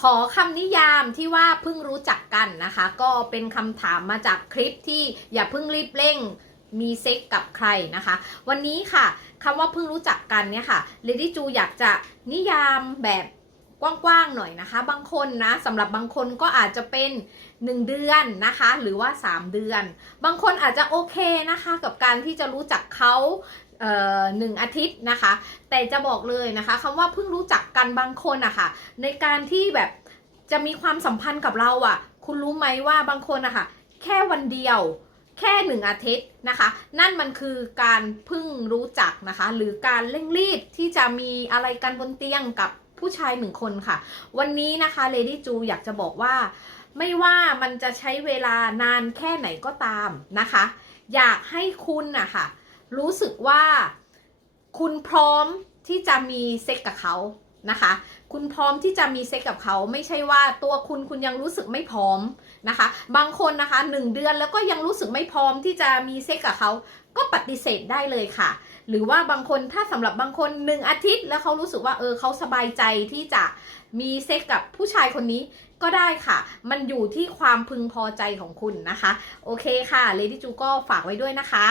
ขอคำนิยามที่ว่าเพิ่งรู้จักกันนะคะ ก็เป็นคำถามมาจากคลิปที่อย่าเพิ่งรีบเร่งมีเซ็กกับใครนะคะ วันนี้ค่ะคำว่าเพิ่งรู้จักกันเนี่ยค่ะเลดี้จูอยากจะนิยามแบบกว้างๆหน่อยนะคะ บางคนนะสำหรับบางคนก็อาจจะเป็น 1 เดือนนะคะ หรือว่า 3 เดือน บางคนอาจจะโอเคนะคะ กับการที่จะรู้จักเขา หนึ่งอาทิตย์นะคะ แต่จะบอกเลยนะคะคำว่าเพิ่งรู้จักกันบางคนอะค่ะในการที่แบบจะมีความสัมพันธ์กับเราอะคุณรู้ไหมว่าบางคนอะค่ะแค่วันเดียวแค่หนึ่งอาทิตย์นะคะ นั่นมันคือการเพิ่งรู้จักนะคะ หรือการเร่งรีบที่จะมีอะไรกันบนเตียงกับผู้ชายหนึ่งคนค่ะ วันนี้นะคะเลดี้จูอยากจะบอกว่า ไม่ว่ามันจะใช้เวลานานแค่ไหนก็ตามนะคะ อยากให้คุณอะค่ะ รู้สึกว่าคุณพร้อมที่จะมีเซ็กกับเขานะคะ คุณพร้อมที่จะมีเซ็กกับเขาไม่ใช่ว่าตัวคุณคุณยังรู้สึกไม่พร้อมนะคะ บางคนนะคะหนึ่งเดือนแล้วก็ยังรู้สึกไม่พร้อมที่จะมีเซ็กกับเขาก็ปฏิเสธได้เลยค่ะ หรือว่าบางคนถ้าสำหรับบางคนหนึ่งอาทิตย์แล้วเขารู้สึกว่าเออเขาสบายใจที่จะมีเซ็กกับผู้ชายคนนี้ก็ได้ค่ะ มันอยู่ที่ความพึงพอใจของคุณนะคะ โอเคค่ะเลดี้จูก็ฝากไว้ด้วยนะคะ